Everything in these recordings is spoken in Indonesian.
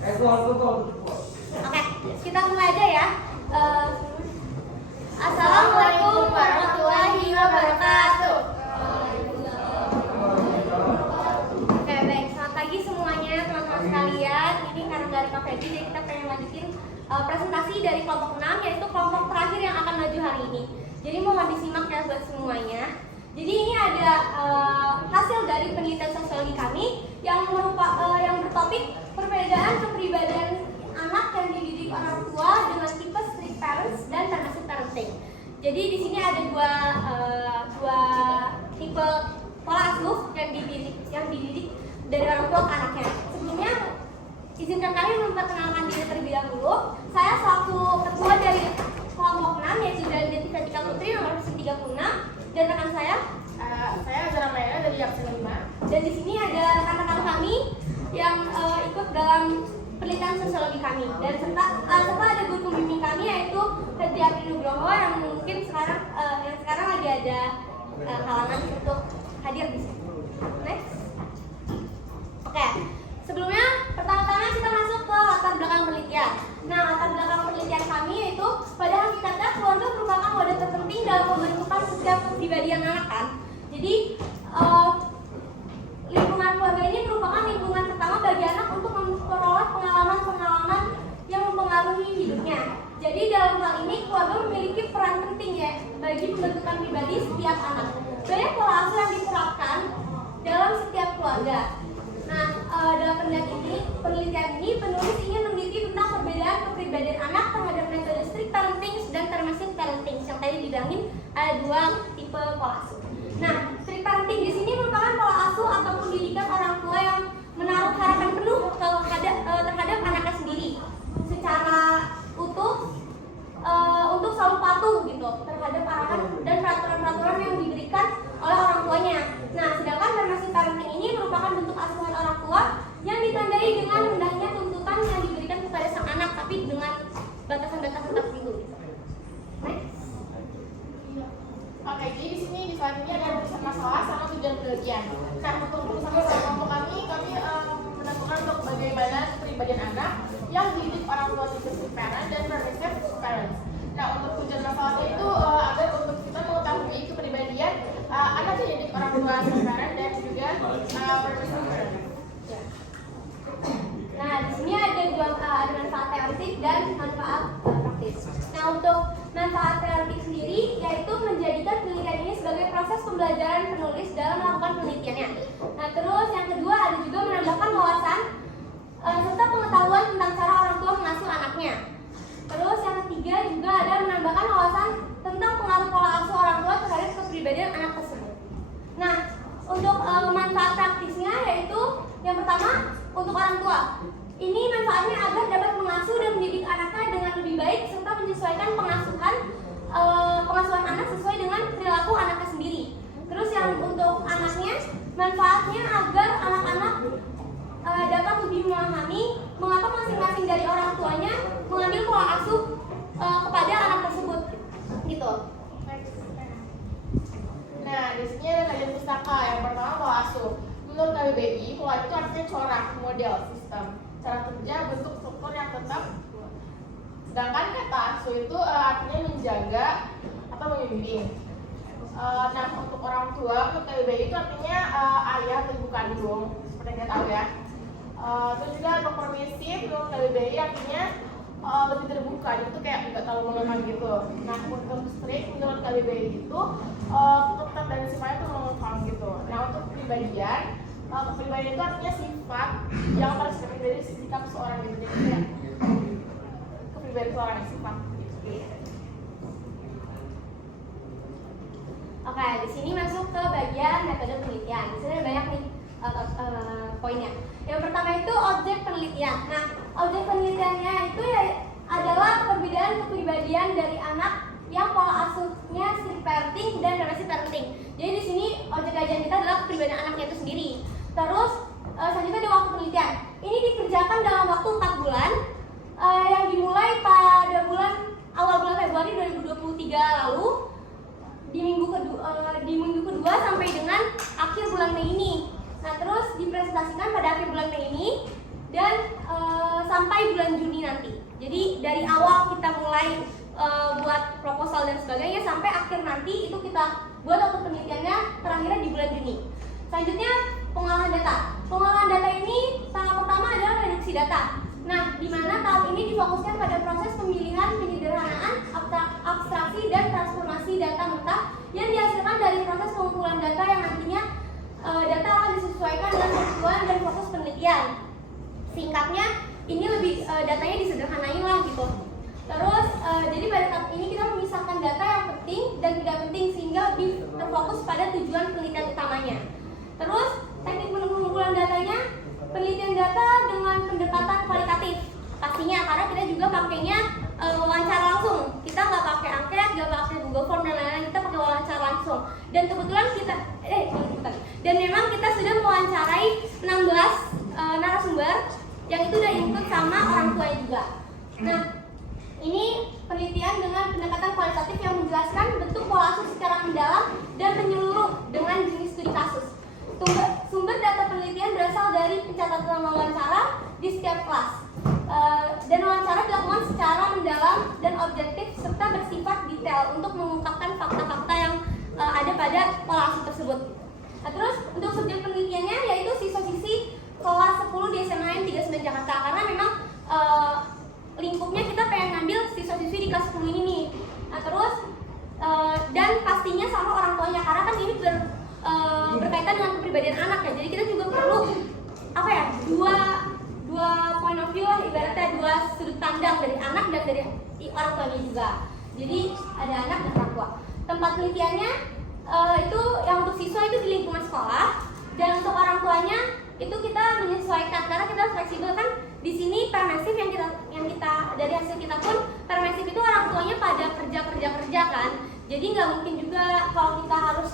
Oke, kita mulai aja ya. Assalamualaikum warahmatullahi wabarakatuh. Oke, baik. Selamat pagi semuanya, teman-teman sekalian. Ini karena dari Kak Feby, jadi kita pengen lanjutin presentasi dari kelompok 6, yaitu kelompok terakhir yang akan maju hari ini. Jadi mohon disimak ya buat semuanya. Jadi ini ada hasil dari penelitian sosiologi kami yang bertopik perbedaan kepribadian anak yang dididik orang tua dengan tipe strict parents dan permissive parenting. Jadi di sini ada dua tipe pola asuh yang dididik dari orang tua ke anaknya. Sebelumnya izinkan kami memperkenalkan diri terlebih dahulu. Saya selaku ketua dari kelompok 6, yaitu dari Vetika Putri nomor 36, dan rekan saya Azara Mayana dari Yaksana 5. Dan di sini ada rekan-rekan kami yang ikut dalam penelitian sosiologi kami, dan serta ada guru pembimbing kami yaitu Febriati Nugroho yang mungkin sekarang lagi ada halangan untuk hadir di sini. Next. Oke. Sebelumnya pertama-tama kita masuk ke latar belakang penelitian. Nah, latar belakang penelitian kami yaitu pada hakikatnya keluarga merupakan wadah terpenting dalam pembentukan setiap kepribadian anak kan. Jadi lingkungan keluarga ini merupakan lingkungan pertama bagi anak untuk memperoleh pengalaman-pengalaman yang mempengaruhi hidupnya. Jadi dalam hal ini keluarga memiliki peran penting ya bagi pembentukan pribadi setiap anak. Banyak pola asuh yang diterapkan dalam setiap keluarga. Nah, dalam penelitian ini penulis ingin meneliti tentang perbedaan kepribadian anak terhadap metode strict parenting dan permissive parenting. Yang tadi dibilangin ada dua tipe pola asuh. Nah, strict parenting di sini merupakan pola asuh ataupun didikan orang tua yang menaruh harapan penuh terhadap anaknya sendiri secara utuh untuk selalu patuh gitu terhadap arahan dan peraturan-peraturan yang diberikan oleh orang tuanya. Nah, sedangkan permissive parenting ini merupakan bentuk asuhan orang tua yang ditandai dengan rendahnya tuntutan yang diberikan kepada sang anak, tapi dengan batasan-batasan tertentu. Next. Oke, jadi di sini di slide ini ada urusan masalah sama tujuan penelitian. Nah, untuk urusan masalah kelompok kami menentukan untuk bagaimana kepribadian anak yang dididik orang tua tipe strict parent dan permissive parents. Nah, untuk tujuan masalahnya itu agar untuk kita mengetahui kepribadian anak yang dididik orang tua strict parent dan juga permissive parent. Nah, di sini ada manfaat teoretik dan manfaat praktis. Nah, untuk manfaat teoretik sendiri yaitu menjadikan penelitian ini sebagai proses pembelajaran penulis dalam melakukan penelitiannya. Nah, terus yang kedua ada juga menambahkan wawasan serta pengetahuan tentang cara orang tua mengasuh anaknya. Terus yang ketiga juga ada menambahkan wawasan tentang pengaruh pola asuh orang tua terhadap kepribadian anak tersebut. Nah, untuk manfaat praktisnya yaitu yang pertama untuk orang tua. Ini manfaatnya agar dapat mengasuh dan mendidik anaknya dengan lebih baik serta menyesuaikan pengasuhan anak sesuai dengan perilaku anaknya sendiri. Terus yang untuk anaknya, manfaatnya agar anak-anak dapat lebih memahami mengapa masing-masing dari orang tuanya mengambil pola asuh kepada anak tersebut. Gitu. Nah, di sini ada kajian pustaka. Yang pertama pola asuh. Menurut KBBI, pola itu artinya corak, model, sistem, cara kerja, bentuk, struktur yang tetap. Sedangkan kata asuh itu artinya menjaga atau membimbing. Nah, untuk orang tua, menurut KBBI itu artinya ayah atau ibu kandung, seperti yang kita tahu ya. Terus juga untuk permisif, menurut KBBI artinya lebih terbuka, itu kayak nggak terlalu mengekang gitu. Nah, untuk strict menurut KBBI itu ketat dan sifatnya itu mengekang gitu. Nah, untuk kepribadian itu artinya sifat yang tercermin dari sikap seorang gitu. Jadi kayak kepribadian seorang sifat gitu. Oke, di sini masuk ke bagian metode penelitian. Di sini ada banyak nih poinnya. Yang pertama itu objek penelitian. Nah, objek penelitiannya itu ya adalah perbedaan kepribadian dari anak yang pola asuhnya strict parenting dan permissive parenting. Jadi di sini objek kajian kita adalah kepribadian anaknya itu sendiri. Terus selanjutnya ada waktu penelitian. Ini dikerjakan dalam waktu 4 bulan yang dimulai pada awal bulan Februari 2023 lalu di minggu kedua sampai dengan akhir bulan Mei ini. Nah, terus dipresentasikan pada akhir bulan Mei ini dan sampai bulan Juni nanti. Jadi dari awal kita mulai buat proposal dan sebagainya sampai akhir nanti itu kita buat output penelitiannya terakhirnya di bulan Juni. Selanjutnya pengolahan data. Pengolahan data ini tahap pertama adalah reduksi data. Nah, di mana tahap ini difokuskan pada proses pemilihan, penyederhanaan, abstraksi dan transformasi data mentah yang dihasilkan dari proses pengumpulan data yang nantinya data akan disesuaikan dengan kebutuhan dan fokus penelitian. Singkatnya, ini lebih datanya disederhanain lah gitu. Terus, jadi pada tahap ini kita memisahkan data yang penting dan tidak penting sehingga lebih terfokus pada tujuan penelitian utamanya. Terus, teknik pengumpulan datanya, penelitian data dengan pendekatan kualitatif. Pastinya karena kita juga pakainya wawancara langsung. Kita nggak pakai angket, nggak pakai Google Form dan lain-lain, kita pakai wawancara langsung. Dan kebetulan dan memang kita sudah mewawancarai 16 narasumber yang itu udah input sama orang tua juga. Nah, ini penelitian dengan pendekatan kualitatif yang menjelaskan bentuk pola asuh secara mendalam dan menyeluruh dengan jenis studi kasus. Sumber data penelitian berasal dari pencatatan wawancara di setiap kelas. Dan wawancara dilakukan secara mendalam dan objektif serta bersifat detail untuk mengungkapkan fakta-fakta yang ada pada pola asuh tersebut. Nah, terus untuk subjek penelitiannya yaitu siswa-siswi kelas 10 di SMAN 39 Jakarta karena memang lingkupnya kita pengen ngambil siswa-siswi di kelas 10 ini nih. Nah, terus dan pastinya sama orang tuanya karena kan ini berkaitan dengan kepribadian anak ya. Jadi kita juga perlu dua point of view lah, ibaratnya dua sudut pandang dari anak dan dari orang tuanya juga. Jadi ada anak dan orang tua. Tempat penelitiannya itu yang untuk siswa itu di lingkungan sekolah dan untuk orang tuanya itu kita menyesuaikan karena kita fleksibel kan. Di sini permisif yang kita dari hasil kita pun permisif itu orang tuanya pada kerja kan. Jadi nggak mungkin juga kalau kita harus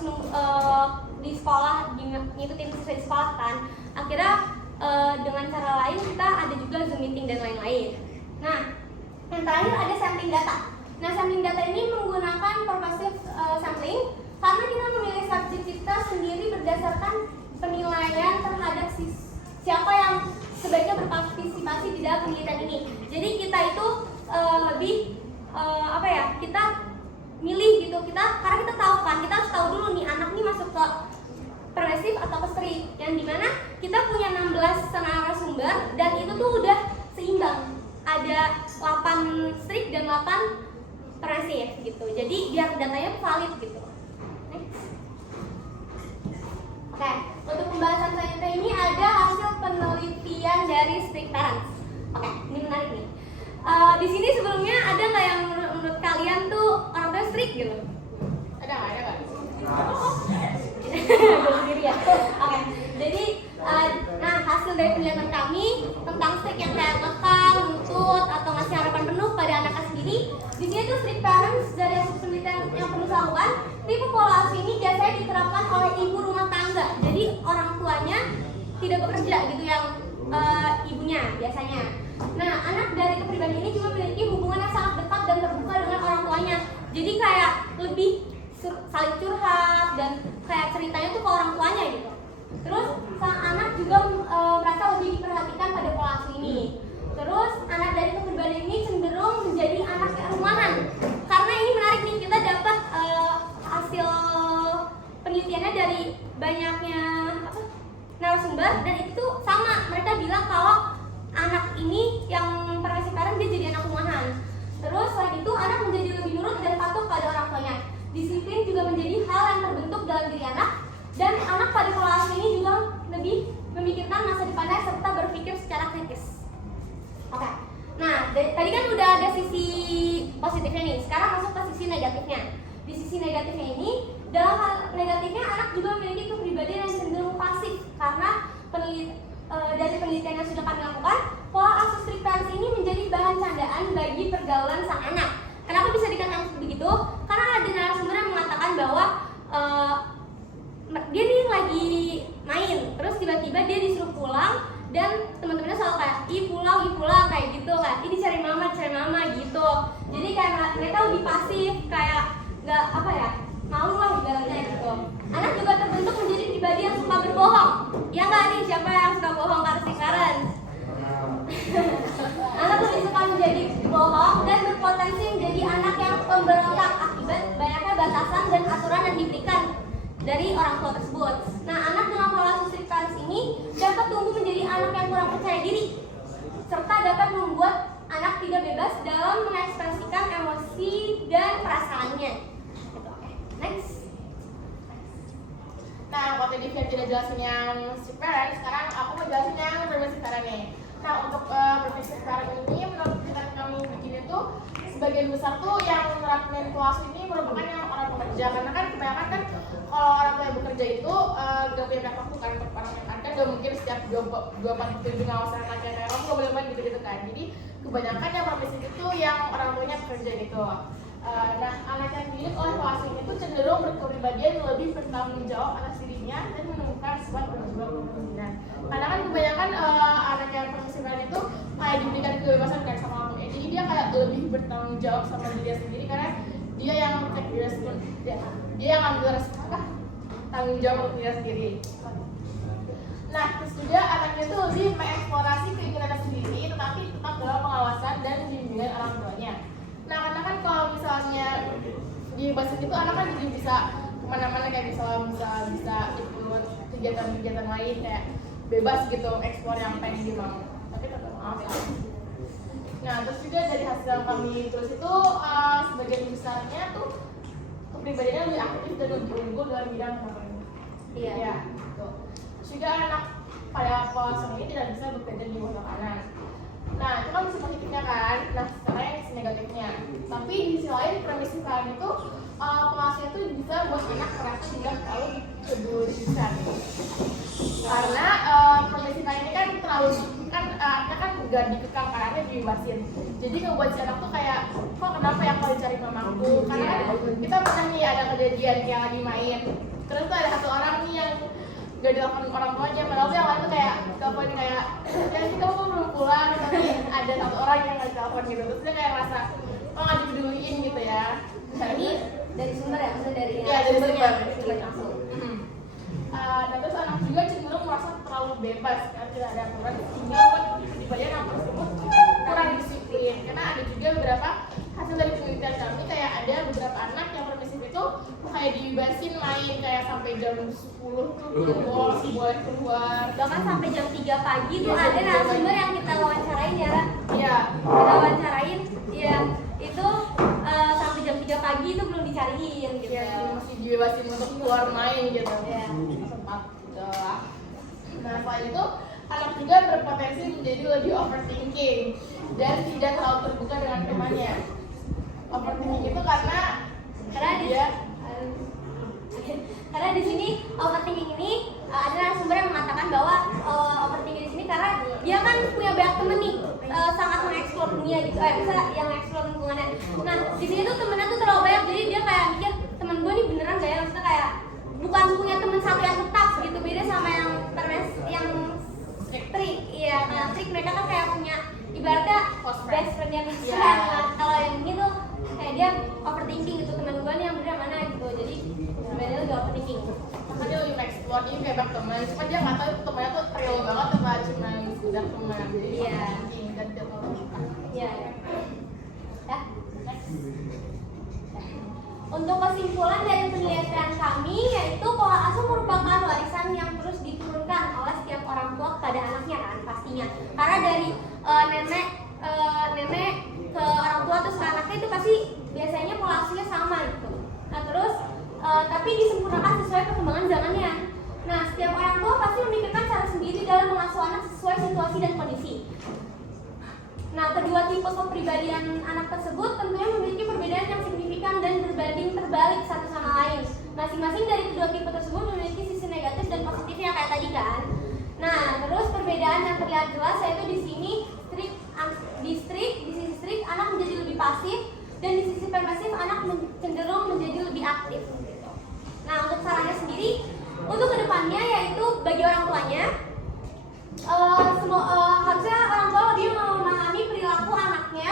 di sekolah ngikutin siswa di sekolah kan. Akhirnya dengan cara lain kita ada juga Zoom meeting dan lain-lain. Nah, yang terakhir ada sampling data. Nah, sampling data ini menggunakan pervasive sampling karena kita memilih subjek kita sendiri berdasarkan penilaian terhadap siapa yang sebaiknya berpartisipasi di dalam penelitian ini. Jadi kita itu lebih kita milih gitu karena kita tahu kan, kita harus tahu dulu nih anak nih masuk ke pervasif atau ke strict, yang dimana kita punya 16 narasumber dan itu tuh udah seimbang, ada 8 strict dan 8 pervasif gitu. Jadi biar datanya valid gitu. Oke, untuk pembahasan selanjutnya ini ada hasil penelitian dari strict parents. Oke, ini menarik nih. Di sini sebelumnya ada nggak yang menurut kalian tuh orang tua strict gitu? Ada nggak? Gue sendiri ya. Oke, jadi hasil dari penelitian kami tentang strict yang kayak ngekang, nuntut atau ngasih harapan penuh pada anaknya sendiri. Di sini tuh strict parents dari hasil penelitian yang perlu dilakukan, tipe pola asuh ini biasanya diterapkan oleh ibu rumah tangga. Jadi orang tuanya tidak bekerja gitu yang ibunya biasanya. Nah, anak dari kepribadian ini juga memiliki hubungan yang sangat dekat dan terbuka dengan orang tuanya. Jadi kayak lebih saling curhat dan kayak ceritanya tuh ke orang tuanya gitu. Terus sang anak juga merasa lebih diperhatikan pada pola asuh ini. Terus anak dari kepribadian ini cenderung menjadi anak yang rumahan. Karena ini menarik nih, kita dapat hasil penelitiannya dari banyaknya narasumber dan itu sama, mereka bilang kalau anak ini yang pervasive parent dia jadi anak rumahan. Terus selain itu anak menjadi lebih nurut dan patuh pada orang tuanya. Disiplin juga menjadi hal yang terbentuk dalam diri anak dan anak pada pola asuh ini juga lebih memikirkan masa depannya serta berpikir secara kritis. Oke. Nah, tadi kan udah ada sisi positifnya nih. Sekarang masuk ke sisi negatifnya. Di sisi negatifnya ini, dalam hal negatifnya anak juga memiliki kepribadian yang cenderung pasif karena dari penelitian yang sudah kami lakukan, pola asuh strict parents ini menjadi bahan candaan bagi pergaulan sang anak. Kenapa bisa dikatakan begitu? Karena ada narasumber yang mengatakan bahwa dia nih lagi main, terus tiba-tiba dia disuruh pulang dan teman-temannya selalu kayak ih pulang kayak gitu kan, ini cari mama gitu. Jadi kayak mereka lebih pasif, kayak nggak malu lah ibaratnya gitu. Anak juga terbentuk menjadi pribadi yang suka berbohong. Ya nggak nih, siapa yang suka bohong karena parents? potensi menjadi anak yang pemberontak akibat banyaknya batasan dan aturan yang diberikan dari orang tua tersebut. Nah, anak dengan pola asuh ini dapat tumbuh menjadi anak yang kurang percaya diri, serta dapat membuat anak tidak bebas dalam mengekspresikan emosi dan perasaannya. Oke, next. Nah, kalau tadi Fian tidak jelasin yang strict parent, sekarang aku mau jelasin yang permissive parent nih. Nah, untuk permissive parent ini menurut kita kami bikin itu sebagian besar tuh yang menerapkan pola asuh ini merupakan yang orang pekerja, karena kan kebanyakan kan kalau orang tua yang bekerja itu gak punya banyak waktu kan untuk orang yang kan gak mungkin setiap 24/7 ngawasin anaknya kayak kamu gak boleh main gitu-gitu kan. Jadi kebanyakan yang permissive itu yang orang tuanya bekerja gitu. Nah, anak yang dididik oleh pola asuh ini tuh cenderung berkepribadian lebih bertanggung jawab atas dirinya dan menemukan sebuah kepemimpinan. Karena kan kebanyakan anak yang permissive itu kayak diberikan kebebasan kan sama orang tuanya. Jadi dia kayak lebih bertanggung jawab sama dirinya sendiri karena dia yang dia yang ambil tanggung jawab untuk dirinya sendiri. Nah, terus juga anaknya tuh lebih mengeksplorasi keinginannya sendiri, tetapi tetap dalam pengawasan dan bimbingan orang tuanya. Nah, karena kan kalau misalnya di bahasa itu anak kan jadi bisa kemana-mana kayak bisa ikut kegiatan-kegiatan lain kayak bebas gitu, eksplor yang pengen dia mau. Tapi tetap pengawasan. Nah, terus juga dari hasil yang kami tulis itu sebagian besarnya tuh kepribadiannya lebih aktif dan lebih unggul dalam bidang ini. Iya. Ya, gitu. Terus juga anak pada pola asuh ini tidak bisa bekerja di bawah tekanan. Nah, itu kan sisi positifnya kan. Nah, sekarang yang sisi negatifnya. Tapi di sisi lain permissive parent itu pola asuh itu bisa buat anak merasa tidak terlalu dipedulikan. Karena permissive parent ini kan terlalu artinya kan gak dikekang karena dibebasin. Jadi ngebuat si anak tuh kayak kok kenapa ya kalau dicari mamaku? Karena kan kita pernah nih ada kejadian kayak lagi main. Terus tuh ada satu orang nih yang gak dilakukan orang tuanya, padahal tuh yang lain tuh kayak telepon kayak ya sih kamu belum pulang, tapi ada satu orang yang gak telepon gitu. Terus dia kayak ngerasa oh gak dipeduliin gitu ya. Nah, ini dari sumber ya, maksudnya dari sumbernya langsung. Nah, terus anak juga cenderung merasa terlalu bebas karena tidak ada aturan sehingga buat kepribadian anak tersebut kurang disiplin. Karena ada juga beberapa hasil dari penelitian kami kayak ada beberapa anak yang permisif itu kayak dibebasin main kayak sampai jam 10 tuh boleh keluar, Bahkan sampai jam 3 pagi tuh ada narasumber yang kita wawancarain ya. Iya. Kita wawancarain, ya itu sampai jam 3 pagi itu belum dicariin gitu. Ya, masih dibebasin untuk keluar main gitu. Ya. Sempat lah. Nah, selain itu anak juga berpotensi menjadi lebih overthinking dan tidak terlalu terbuka dengan temannya. Overthinking itu karena di sini overthinking ini ada narasumber yang mengatakan bahwa overthinking di sini karena dia kan punya banyak temen nih, sangat mengeksplor dunia gitu, bisa yang mengeksplor lingkungannya. Nah, di sini tuh temennya tuh terlalu banyak, jadi dia kayak mikir temen gue nih beneran gak ya, maksudnya kayak bukan punya temen satu yang tetap gitu, beda sama yang strict. Iya, nah strict mereka kan kayak punya ibaratnya best friend yang friend. Nah, kalau yang ini tuh kayak dia overthinking gitu, temen gue nih yang beneran mana gitu, jadi sebenarnya lebih overthinking. Makanya dia lebih explore, dia kayak banyak teman, cuma dia nggak tahu temannya tuh real banget atau cuma sekedar teman. Jadi Iya. overthinking dan dia terlalu suka. Iya. Ya. Untuk kesimpulan dari penelitian kami, yaitu pola asuh merupakan warisan yang terus diturunkan oleh setiap orang tua kepada anaknya kan pastinya. Karena dari nenek ke orang tua terus ke anaknya itu pasti biasanya pola asuhnya sama gitu. Nah terus tapi disempurnakan sesuai perkembangan zamannya. Nah setiap orang tua pasti memikirkan cara sendiri dalam mengasuh anak sesuai situasi dan kondisi. Nah, kedua tipe kepribadian anak tersebut tentunya memiliki perbedaan yang signifikan dan berbanding terbalik satu sama lain. Masing-masing dari kedua tipe tersebut memiliki sisi negatif dan positifnya kayak tadi kan. Nah, terus perbedaan yang terlihat jelas yaitu di sini di sisi strict anak menjadi lebih pasif dan di sisi permisif anak cenderung menjadi lebih aktif. Nah, untuk sarannya sendiri untuk kedepannya yaitu bagi orang tuanya harusnya orang tua lebih memahami perilaku anaknya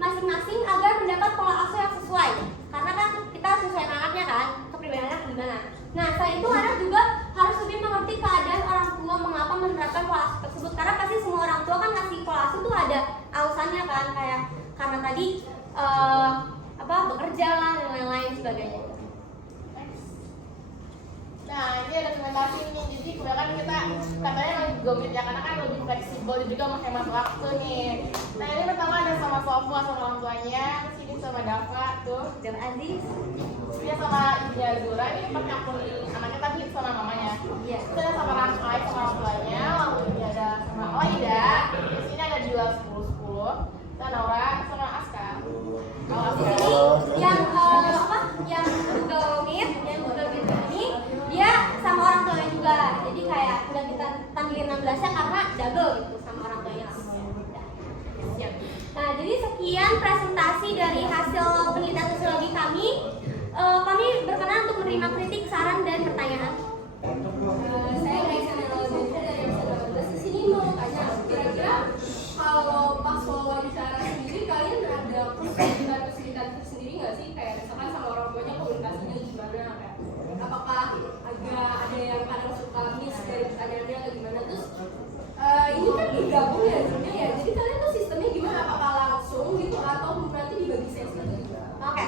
masing-masing agar mendapat pola asuh yang sesuai. Karena kan kita sesuai anaknya kan, kepribadian anak gimana. Nah, selain itu anak juga harus lebih mengerti keadaan orang tua mengapa menerapkan pola asuh tersebut. Karena pasti semua orang tua kan ngasih pola asuh tuh ada alasannya kan, kayak karena tadi bekerja lah dan lain-lain sebagainya. Nah, ini ada rekomendasi nih. Jadi kebanyakan kita katanya lebih gomit ya, karena kan lebih fleksibel dan juga menghemat waktu nih. Nah, ini pertama ada sama Sofwa sama orang tuanya, sini sama Dava tuh. Dan Aziz, Dia sama ibunya Zura, ini pakai akun anaknya tapi sama mamanya. iya. Terus ada sama Rangkai sama orang tuanya, lalu ini ada sama Oida. Di sini ada Dila 1010, dan Naura sama Aska. Kalau Di Aska. sini yang Google Meet ini dia sama orang tuanya juga. Jadi kayak udah kita panggilin 16-nya karena double gitu sama orang tuanya langsung. Siap. Nah, jadi sekian presentasi dari hasil penelitian sosiologi kami. Kami berkenan untuk menerima kritik, saran, dan pertanyaan. Saya Raisa Nalawinda dari episode 18. Di sini mau tanya, kira-kira kalau pas wawancara sendiri kalian ada kesulitan sendiri nggak sih? Kayak misalkan sama orang tuanya komunikasinya gimana? Kayak apakah agak ada yang kadang suka miss dari pertanyaannya atau gimana? Terus ini kan digabung ya sebenarnya ya. Jadi kalian tuh sistemnya gimana? Apakah langsung gitu atau nanti dibagi sesi atau gimana? Oke,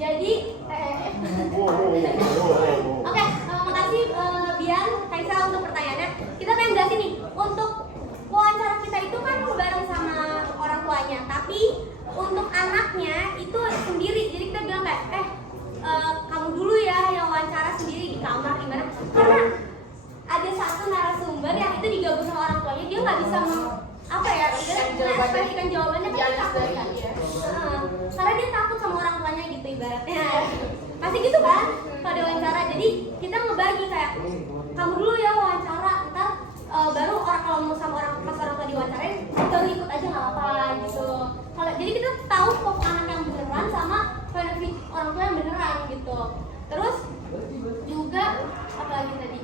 jadi makasih Bian, Kaisa untuk pertanyaannya. Kita pengen jelasin nih, untuk wawancara kita itu kan bareng sama orang tuanya, tapi untuk anaknya itu sendiri. Jadi kita bilang kayak, kamu dulu ya yang wawancara sendiri di kamar gimana? Karena ada satu narasumber yang itu digabung sama orang tuanya, dia nggak bisa mengekspresikan jawabannya kan dia takut kan? Karena dia takut sama orang tuanya gitu ibaratnya. Pasti gitu kan kalau ada wawancara. Jadi kita ngebagi kayak kamu dulu ya wawancara, ntar baru kalau mau sama orang pas orang tua diwawancarain kita ikut aja nggak apa gitu. Jadi kita tahu pokok anak yang beneran sama benefit orang tua yang beneran gitu. Terus juga apa lagi tadi?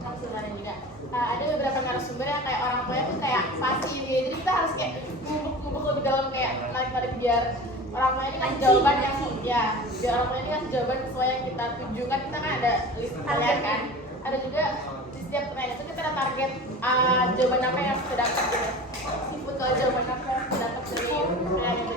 Kesulitan juga. Ada beberapa narasumber yang kayak orang tuanya tuh kayak pasti gitu. Jadi kita harus kayak ngubuk lebih dalam, kayak narik biar orang tuanya ini ngasih jawaban yang biar orang tuanya ini ngasih jawaban sesuai yang kita tuju. Kan kita kan ada list pertanyaan kan. Ada juga di setiap pertanyaan itu kita ada target jawaban apa yang harus kita dapat gitu. Input kalau jawaban apa yang harus kita dapat dari pertanyaan itu.